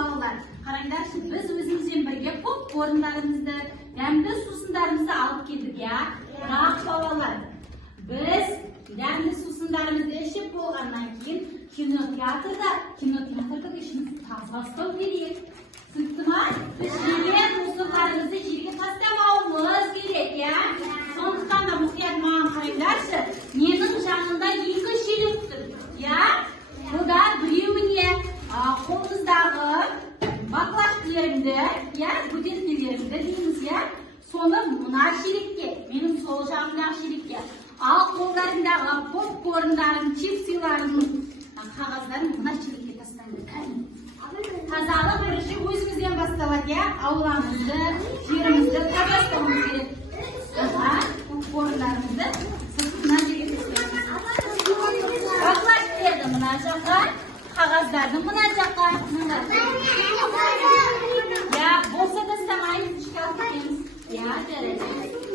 балалар. Қараңдаршы, біз өзімізбен бірге попкорндарымызды, дәмді сусындарымызды алып келдік, я? Бірақ балалар, біз дәмді сусындарымызды ішіп болғаннан кейін кинотеатрдың ішін таза ұстау керек. Түсінікті ма? Біз жеген мусорларымызды жерге тастамауымыз керек, я? Сондықтан да мұқият маған қараңдаршы, менің жанымда 2 шелек тұр, я? Бұда біреуіне қолыңыздағы баклажкаларыңды, я, бөтелкелеріңді дейміз, я? Соны мына шелекке, менің сол жағымдағы шелекке, ал қолдарыңдағы попкорндарын, чипсиларын, қағаздарын мына шелекке тастаңдар. Тазалық бірінші өзімізден басталады, я? Ауламызды, жерімізді таза ұстауымыз керек. Попкорндарымызды мына жерге тастаймыз. Баклажкаларды мына жаққа, қағаздарды мына жаққа. Я, болса тастамаймыз, ішке алып кетеміз. Я, жарайды.